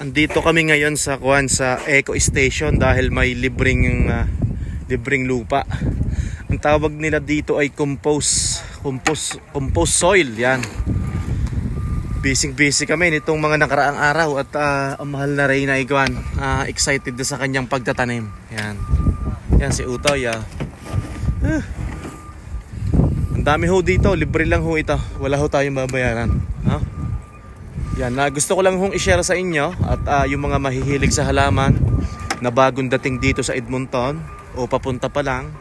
Andito kami ngayon sa Eco Station dahil may libreng lupa. Ang tawag nila dito ay compost soil. Yan. Busy kami nitong mga nakaraang araw at ang mahal na Reyna Iguan excited na sa kanyang pagtatanim. Yan. Yan si Utoy. Ang dami ho dito, libre lang ho ito. Wala ho tayong babayaran. Yan, gusto ko lang hong i-share sa inyo at yung mga mahihilig sa halaman na bagong dating dito sa Edmonton o papunta pa lang,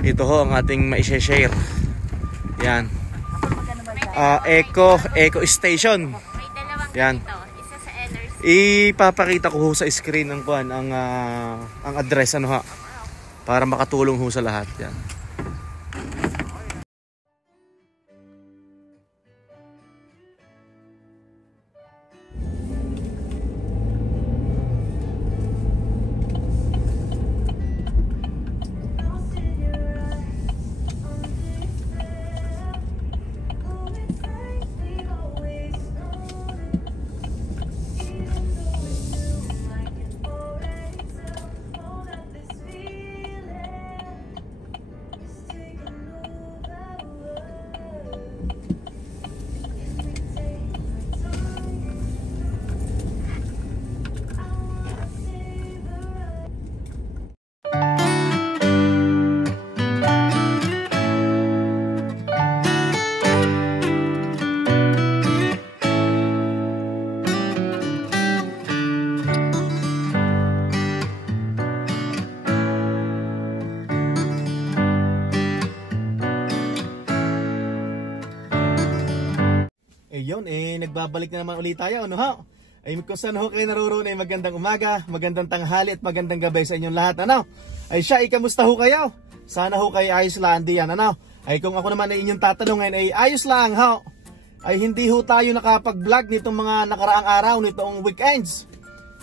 ito ho ang ating ma-share. Yan. Eco Station. Yan. Ipapakita ko ho sa screen ng ang address para makatulong ho sa lahat. Yan. Yun, nagbabalik na naman ulit tayo, ano ho? Ay, kung saan ho kayo naroon ay magandang umaga, magandang tanghali at magandang gabi sa inyong lahat, ano? Ay siya, kamusta ho kayo? Sana ho kayo ayos lang diyan, ano? Ay kung ako naman ay inyong tatanungin ay ayos lang ho. Ay hindi ho tayo nakapag-vlog nitong mga nakaraang araw, nitong weekends.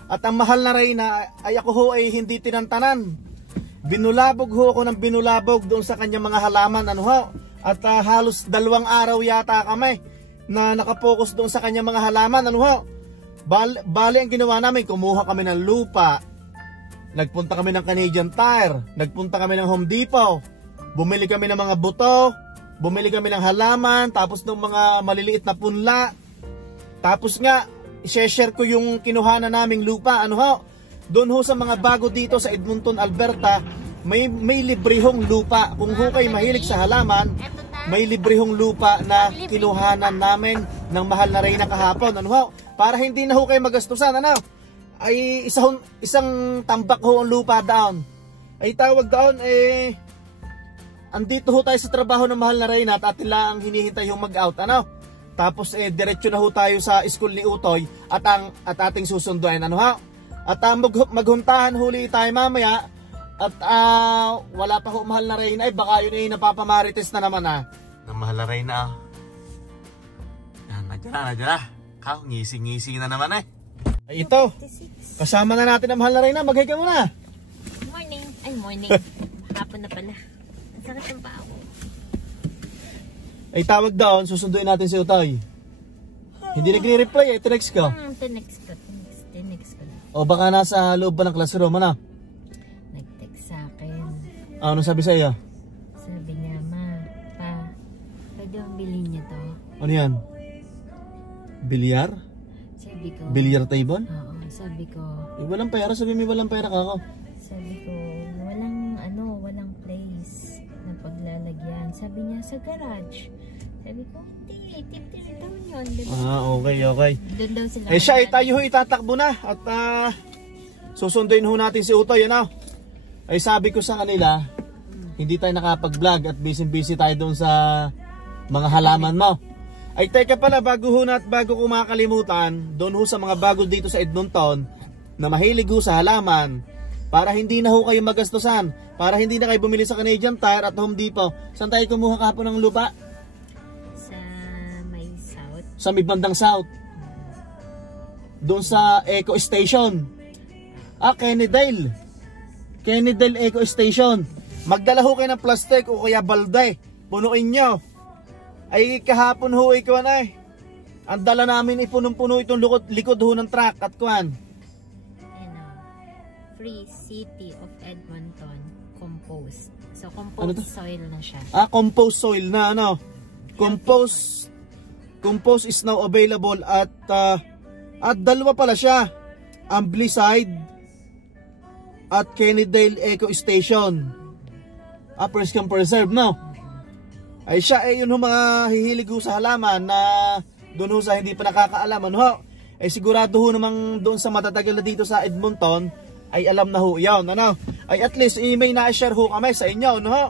At ang mahal na Reyna ay ako ho ay hindi tinantanan. Binulabog ho ako ng binulabog doon sa kanyang mga halaman, ano ho? At halos 2 araw yata kami na nakapokus doon sa kanyang mga halaman, ano ho? Bali ang ginawa namin, kumuha kami ng lupa, nagpunta kami ng Canadian Tire, nagpunta kami ng Home Depot, bumili kami ng mga buto, bumili kami ng halaman, tapos ng mga maliliit na punla. Tapos nga, i-share ko yung kinuha na naming lupa, ano ho? Doon ho sa mga bago dito sa Edmonton, Alberta, may librehong lupa. Kung ho kayo mahilig sa halaman, may librehong lupa na kinuhanan namin ng mahal na Reyna kahapon, ano ho? Para hindi na ho kayo magastusan, ano? Ay isang tambak ho ang lupa doon. Ay tawag doon, andito ho tayo sa trabaho ng mahal na Reyna at atin lang hinihintay yung mag-out, ano? Tapos diretso na ho tayo sa school ni Utoy at ating susunduin, ano ho? At maghuntahan huli tayo mamaya. At wala pa ho mahal na Reyna, baka yun ay napapamarites na naman ng mahal na Reyna. Yan, nadyan na. Kao, ngisi-ngisi na naman Ay ito, kasama na natin ang mahal na Reyna, mag-hi ka muna. Morning, morning. Hapon na pala. Ang sakit ng paa ko. Ay tawag doon, susunduin natin si Utoy. Hindi nagre-reply tinext ko. Tinext ko. O baka nasa loob ba ng classroom, ano? Ano sabi sa iyo? Sabi niya, pwede bang bilhin niyo to? Ano yan? Bilyar? Sabi ko. Bilyar table? Oo, sabi ko. Walang pera, sabi may walang pera ka ako. Sabi ko, walang place na paglalagyan. Sabi niya, sa garage. Sabi ko, hindi, tip daw yun. Okay. Doon daw sila. Siya, tayo itatakbo na at susunduin ho natin si Utoy, ano? Ay sabi ko sa kanila, hindi tayo nakapag-vlog at busy tayo doon sa mga halaman mo. Ay teka pala, bago ko makakalimutan, doon ho sa mga bago dito sa Edmonton na mahilig ho sa halaman, para hindi na ho kayo magastusan, para hindi na kayo bumili sa Canadian Tire at Home Depot. Saan tayo kumuha kahapon ng lupa? Sa may south. Sa may bandang south. Doon sa Eco Station. Kennedale Eco Station. Magdala ho kayo ng plastic o kaya balde. Punuin nyo. Ay kahapon ho ikaw Ang dala namin ipunong-puno itong likod ho ng truck at kuan. Free City of Edmonton compost. So compost soil na siya. Compost soil na ano. Compost is now available at dalawa pala siya. Ambleside at Kennedale Eco Station. First come first serve, no? Ay siya yun ho mga hihilig ho sa halaman na doon ho sa hindi pa nakakaalam, ano ho? Sigurado ho namang doon sa matatagal na dito sa Edmonton ay alam na ho yan, ano? Ay at least may na-share ho kami sa inyo, no ho?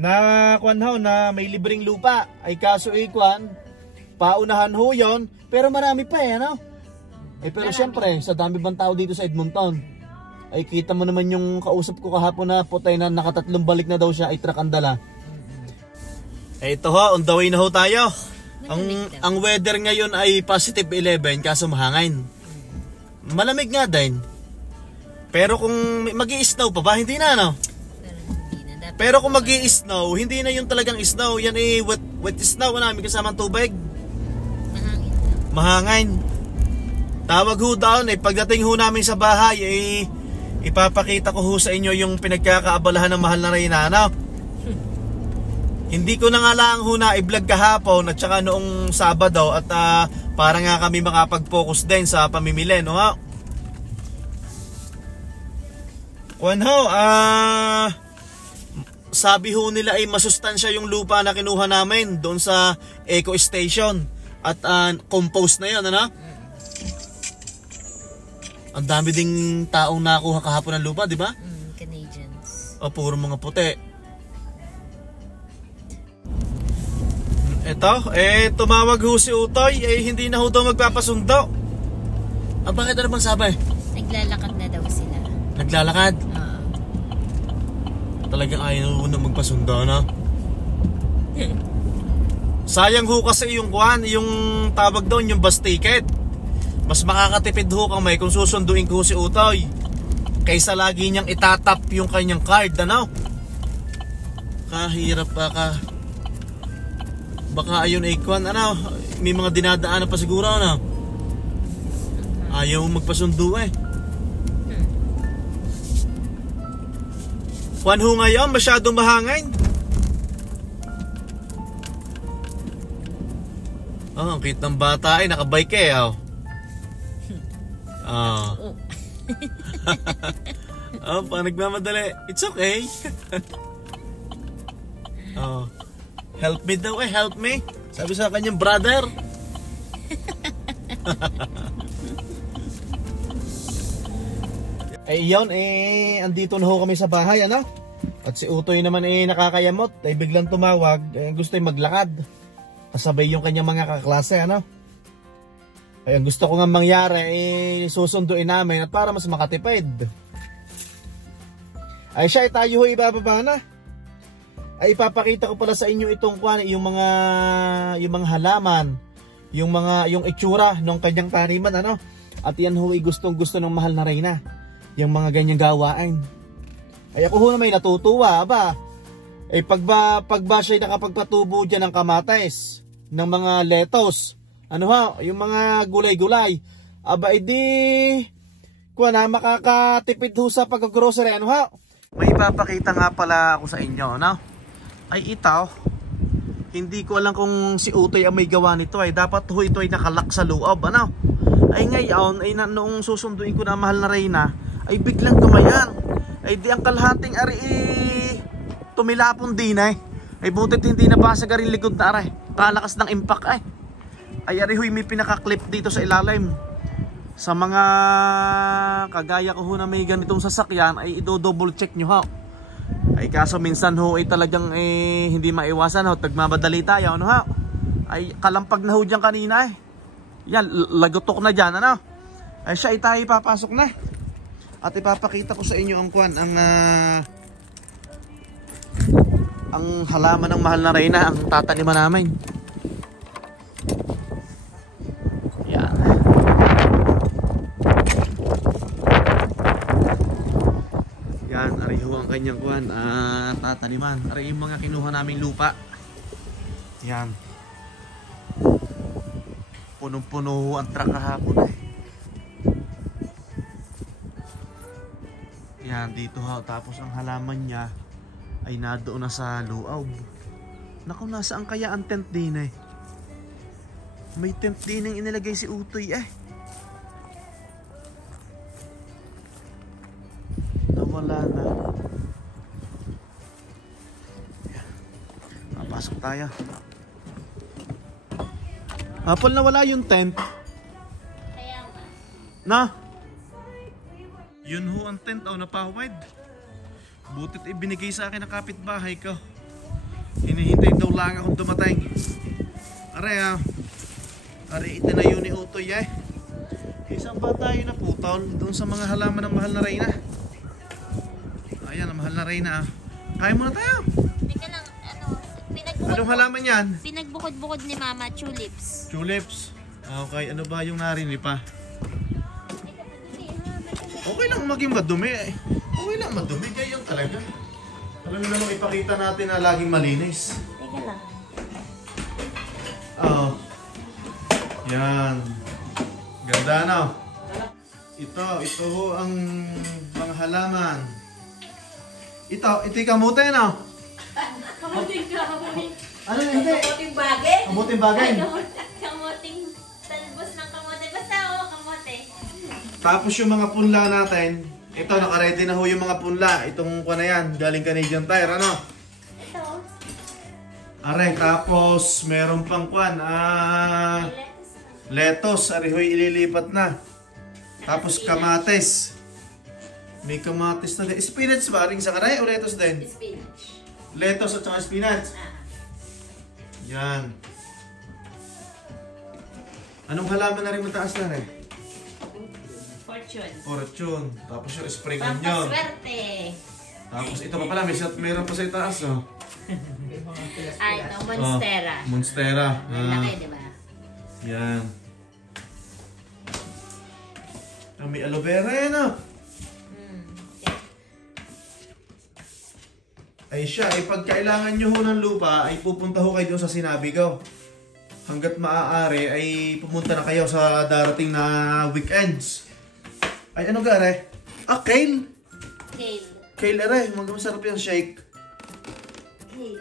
Na kuan ho na may libreng lupa. Ay kaso kuan paunahan ho yon, pero marami pa ano? Pero syempre sa dami bang tao dito sa Edmonton, ay kita mo naman yung kausap ko kahapon na putay na nakatatlong balik na daw siya ay truck ang dala. Ito ho, on the way na ho tayo. Ang weather ngayon ay positive 11 kaso mahangin. Malamig nga din. Pero kung magi-snow pa ba, hindi na no? Pero kung magi-snow, hindi na yung talagang snow. Yan wet snow na may kasamang tubig. Mahangin. Tawag ho down pagdating ho namin sa bahay ipapakita ko ho sa inyo yung pinagkakaabalahan ng mahal na Reyna, no? Hindi ko na nga lang ho na i-vlog kahapon at saka noong Sabado at para nga kami makapag-focus din sa pamimili, no ha? Kuan ho, sabi ho nila ay masustansya yung lupa na kinuha namin doon sa Eco Station at compost na yun, ano? Ang dami ding taong nakuha kahapon ng lupa, di ba? Canadians. Puro mga puti. Ito, tumawag ho si Utoy, hindi na ho daw magpapasundo. Bakit ano bang sabi? Naglalakad na daw sila. Naglalakad? Talagang ayaw ho na magpasundo, no? Sayang ho kasi yung kuhan, yung tawag doon, yung bus ticket. Mas makakatipid ho kami kung susunduin ko si Utoy kaysa lagi niyang itatap yung kanyang card, ano? Kahirap baka ayun kuan, ano, may mga dinadaanan pa siguro, ano? Ayaw magpasundo Kuan ho ngayon, masyadong mahangin. Ang cute ng bata nakabike pa nagmamadali. It's okay. Help me daw help me. Sabi sa kanyang brother. Yun andito na ho kami sa bahay, ano? At si Utoy naman nakakayamot. Biglang tumawag, gusto maglakad. Kasabay yung kanyang mga kaklase, ano? Ang gusto ko nga mangyari susunduin namin at para mas makatipid. Siya tayo ho ibababa na. Ipapakita ko pala sa inyo itong yung mga halaman, yung itsura ng kanyang taniman, ano? At yan ho gustong-gusto ng mahal na Reyna, yung mga ganyang gawain. Ako ho na may natutuwa, aba. Pagba siya nakapagpatubo diyan ng kamates, ng mga lettuce, ano ho, yung mga gulay-gulay, aba makakatipid ho sa pag-grocery, ano ho. May ipapakita nga pala ako sa inyo, no? Ito, hindi ko alam kung si Utoy ang may gawa nito dapat ho ito ay nakalak sa loob, ano? Ngayon, noong susunduin ko na mahal na Reyna, biglang gumayan. Di ang kalahating ari tumilapon din butit hindi nabasag ang likod na aray. Kalakas ng impact ari huy may pinaka-clip dito sa ilalim. Sa mga kagaya ko ho na may ganitong sasakyan i-double check nyo ho. Kaso minsan ho talagang hindi maiwasan ho, tagmamadali tayo, ano ho. Kalampag na ho dyan kanina yan, lagotok na dyan, ano. Siya tayo papasok na. At ipapakita ko sa inyo ang ang halaman ng mahal na Reyna, ang tataniman namin. Yan. Yan, ari ho ang kanyang tataniman. Ari yung mga kinuha naming lupa. Yan. Punong-puno ang truck kahapon eh. Yan, dito ha. Tapos ang halaman niya ay nadoon na sa luaw. Naku, nasaan kaya ang tent din eh? May tent din ang inilagay si Utoy eh. Nawala na. Yan. Papasok tayo. Apple, nawala yung tent. Kaya nga. Na? Yun ho ang tent, oh, napahawid. Butit ibinigay sa akin ng kapitbahay ko. Hinihintay daw lang akong dumating. Aray ah. Aray, itinayo ni Utoy eh. Isang ba tayo na putol doon sa mga halaman ng mahal na Reyna? Ayan, ang mahal na Reyna ah. Kaya muna tayo. Teka lang, Anong halaman yan? Pinagbukod-bukod ni Mama, tulips. Tulips. Okay, ano ba yung narinig pa? Okay lang maging madumi eh. Okay lang madumi, ganyan talaga. Alam mo naman ipakita natin na laging malinis. Teka lang. Oo. Yan. Ganda na. Ito ho ang mga halaman. Ito yung kamote no? Kamuting Ano hindi? Kamuting bagay? Kamuting bagay? Kamuting talbos ng kamote. Basta kamote. Tapos yung mga punla natin, ito naka-ready na ho yung mga punla. Itong kuha na yan, galing Canadian Tire, ano? Ito. Aray, tapos meron pang kuan, lettuce, ari ho'y ililipat na. Tapos kamates. May kamates na din. Spinach ba? Aring sa karay o lettuce din? Spinach. Lettuce at saka spinach. Yan. Anong halaman na rin mataas na rin? Fortune. Fortune. Tapos yung spring onion. Pampaswerte. Tapos ito pa pala, meron pa sa itaas, oh. Ito, Monstera. Oh, Monstera. Laki, di ba? Yan. May aloe vera yan, oh. Ay siya, ay pag kailangan nyo ho ng lupa, ay pupunta ho kayo doon sa sinabi ko. Hanggat maaari, ay pumunta na kayo sa darating na weekends. Ay ano gare? Ah, kale! Kale. Kale are, masarap yung shake. Kale.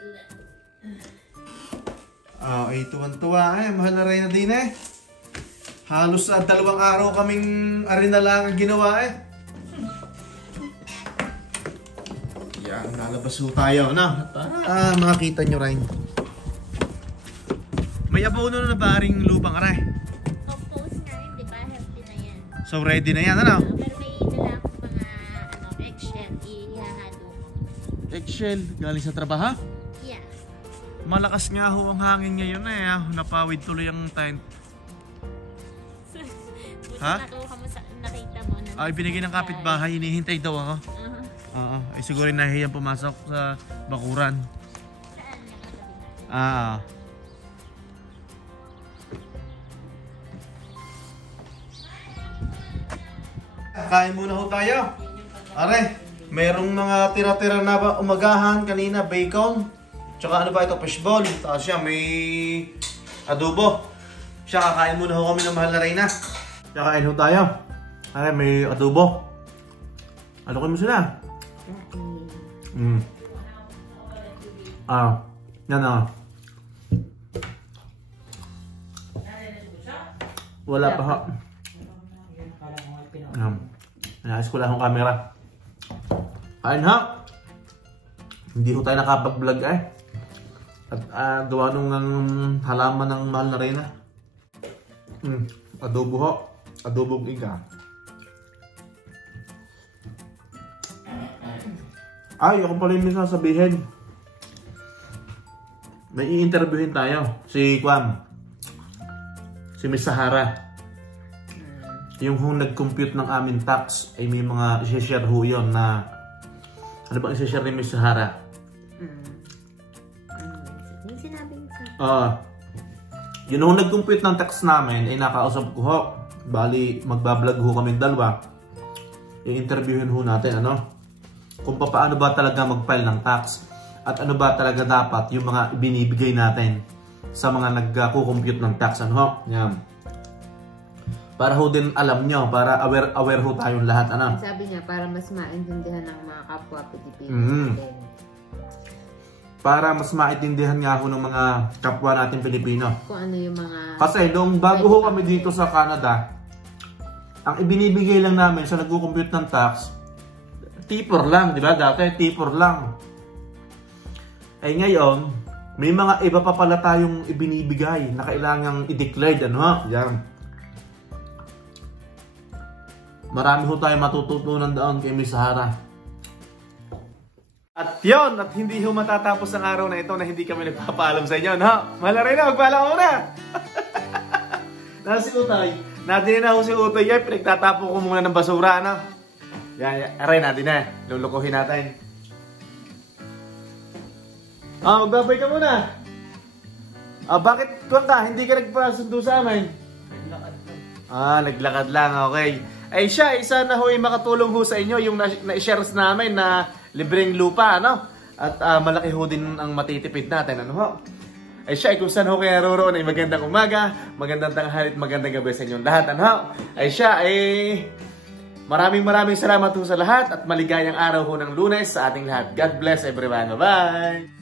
Ah, ay tuwan-tuwa eh, mahal na rin na din eh. Halos sa 2 araw kaming arena lang ang ginawa eh. Yan, lalabas ho tayo na para makakita nyo rin. May abono na baring lupang aray. Compost na rin, di ba? Healthy na yan. So ready na yan, ano? Pero may dala akong mga eggshell, ihahalo mo. Eggshell, galing sa trabaho? Yeah. Malakas nga ho ang hangin ngayon eh. Napawid tuloy ang tent. Ha? Nakita mo na. Ay, binigay ng kapitbahay, hinihintay daw ako. Oo, ay siguro nahihiyang pumasok sa bakuran. Saan nakatabi? Ah. Kain muna ho tayo. Are, merong mga tira-tira na umagahan kanina, bacon. Tsaka ano ba ito, fishball. Tapos siya, may adobo. Siya, kakain muna ho kami ng mahal na Reyna. Kakain ho tayo. Are, may adobo. Alukin mo sila. Yan wala pa ha. Naayos ko lang ang camera. Kain ha. Hindi ho tayo nakapag-vlog eh. At gawa nung halaman ng mahal na Reyna. Adobo ho. Adobong iga. Ay, ako pala yung sasabihin. May i-interviewin tayo. Si Kwam. Si Miss Sahara. Yung nag-compute ng aming tax ay may mga i-share ho yun na ano bang i-share ni Miss Sahara? Yung sinabi mo sa yun ho nag-compute ng tax namin ay nakausap ko ho. Bali, magbablog ho kami dalawa. I-interviewin ho natin ano? Kung paano ba talaga mag-file ng tax at ano ba talaga dapat yung mga binibigay natin sa mga nagko-compute ng tax. Ano ho? Yan. Para ho din alam nyo, para aware ho tayong lahat. Ano? Sabi niya, para mas maintindihan ng mga kapwa Pilipino natin. Para mas maintindihan nga ho ng mga kapwa natin Pilipino. Kung ano yung mga... Kasi nung bago ho kami dito sa Canada, ang ibinibigay lang namin sa nagko-compute ng tax, tipper lang, di ba? Dati, tipper lang. Ay ngayon, may mga iba pa pala tayong ibinibigay na kailangang i-declared, ano? Yan. Marami ho tayong matututunan doon kay Miss Sahara. At yun, at hindi ho matatapos ang araw na ito na hindi kami nagpapaalam sa inyo, no? Malari na, magpaalam ko na! Nasa si Utay. Natin na ho si Utay. Yan, pinagtatapo ko muna ng basura, no? Yan, aray natin na. Lulukuhin natin. Magbabay ka muna. Bakit tuwang ka? Hindi ka nagpasundo sa amin? Naglakad lang. Naglakad lang, okay. Ay siya, isa na ho'y makatulong ho sa inyo yung na-shares namin na libreng lupa, ano? At malaki ho din ang matitipid natin, ano ho? Ay siya, kung saan ho kaya roroon ay magandang umaga, magandang tanghali at magandang gabi sa inyong lahat, ano ho? Ay siya, maraming salamat ho sa lahat at maligayang araw ho ng Lunes sa ating lahat. God bless everyone. Bye-bye!